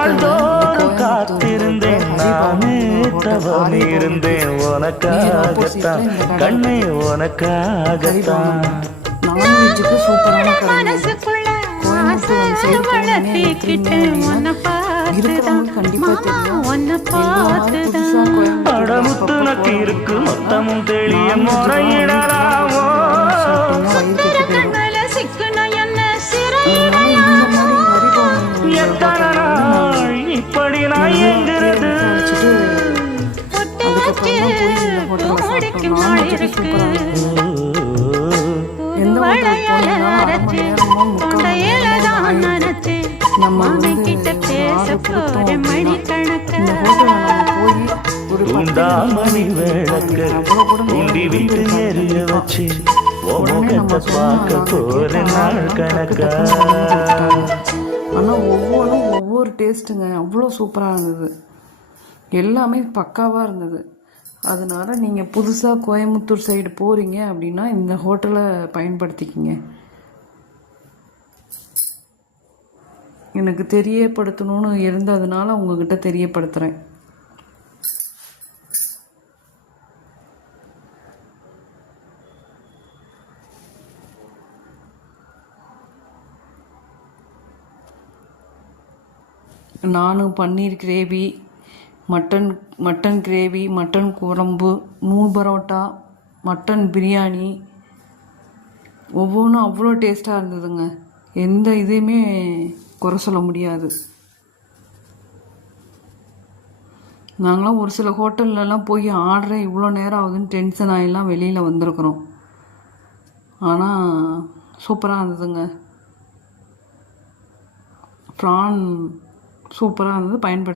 நாள்தோறும் காத்திருந்தேன் நானே தவம் இருந்தேன் உனக்காகத்தான் கண்ணே உனக்காகத்தான். நான்வெஜ்ஜுக்கு சூப்பரான கடை அடமுத்துனக்கு இருக்கு மொத்தமும் தெளிய முறையிடலாமோ எத்தனை நாள் இப்படி நான் எங்கிறது மணி விளக்கு உண்டி வீட்டு எரிய வச்சு பார்க்க போற நாள் கணக்கா. ஆனால் ஒவ்வொரு டேஸ்ட்டுங்க அவ்வளோ சூப்பராக இருந்தது, எல்லாமே பக்காவாக இருந்தது. அதனால நீங்கள் புதுசாக கோயம்புத்தூர் சைடு போகிறீங்க அப்படின்னா இந்த ஹோட்டலை பயன்படுத்திக்கிங்க. எனக்கு தெரியப்படுத்தணும்னு இருந்ததுனால உங்ககிட்ட தெரியப்படுத்துகிறேன். நானும் பன்னீர் கிரேவி, மட்டன் கிரேவி, மட்டன் குழம்பு, நூல் பரோட்டா, மட்டன் பிரியாணி ஒவ்வொன்றும் அவ்வளோ டேஸ்ட்டாக இருந்ததுங்க. எந்த இதையுமே குறை சொல்ல முடியாது. நாங்களாம் ஒரு சில ஹோட்டல்லலாம் போய் ஆர்டரே இவ்வளோ நேரம் ஆகுதுன்னு டென்ஷன் ஆகிலாம் வெளியில் வந்திருக்குறோம். ஆனால் சூப்பராக இருந்ததுங்க. ப்ரான் சூப்பராக இருந்தது, பயன்படுத்தி